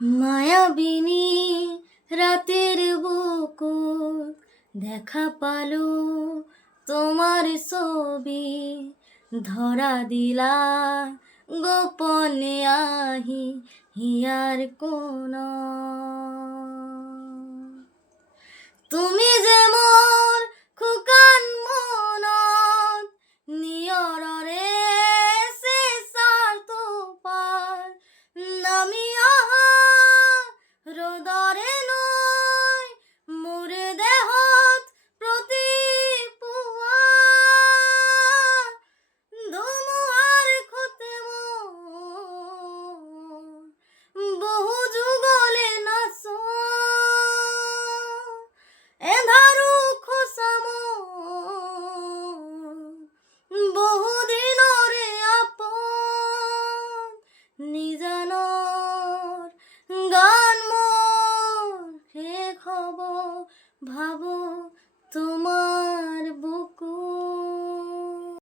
মায়াবিনী রাতের বুকুর দেখা পালো তোমার ছবি ধরা দিলা গোপনে আহি হিয়ার কোন তুমি যে মোর খুকান মনত নিয়ৰৰে চেঁচাৰ তোপাৰ নামি অহা ৰ'দৰে নৈ মোৰ দেহত প্ৰতি পুৱা ধুমুহাৰ খতে মোৰ বহু যুগলে নাচো এন্ধাৰো খোচাম বহুদিনৰে আপোন নিজানৰ গান মোৰ শেষ হ'ব ভাবো